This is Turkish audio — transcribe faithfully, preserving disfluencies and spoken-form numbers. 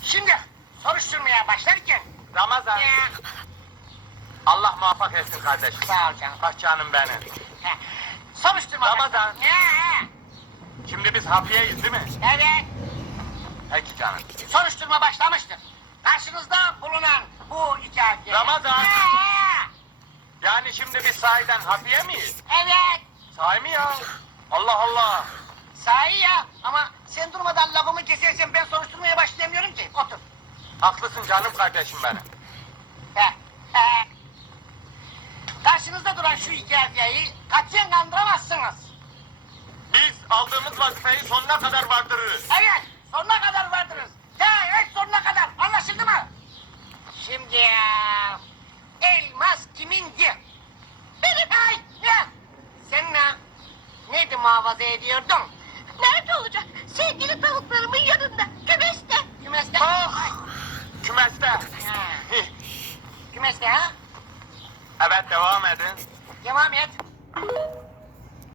Şimdi soruşturmaya başlarken... Ramazan. Ya, Allah muvaffak etsin kardeşim. sağ ol canım. Bak canım benim. Heh, Soruşturma Ramazan. başlar- Ya, Şimdi biz hafiyeyiz değil mi? evet. Peki canım. Soruşturma başlamıştır. Karşınızda bulunan bu iki hafiye... Ramazan. Ya, Yani şimdi biz sahiden hafiye miyiz? evet. Sahi mi ya? Allah Allah. Sahi ya ama sen durmadan lafımı kesersen ben soruşturmaya başlayamıyorum ki. Otur. Haklısın canım kardeşim benim. He, he. Karşınızda duran şu iki hafiyeyi katiyen kandıramazsınız. Biz aldığımız vazifeyi sonuna kadar vardırırız. Evet, sonuna kadar vardınız. Ya evet, sonuna kadar. Anlaşıldı mı? Şimdi ya, elmas kimindi? Benim. Ay, ne? Sen ne? Neydi muhafaza ediyordun? Nerede olacak? Sevgili tavuklarımın yanında, kümeste. Kümeste. Ah! Ay, Kümeste. ha, Kümeste ha? Evet devam edin. Devam et.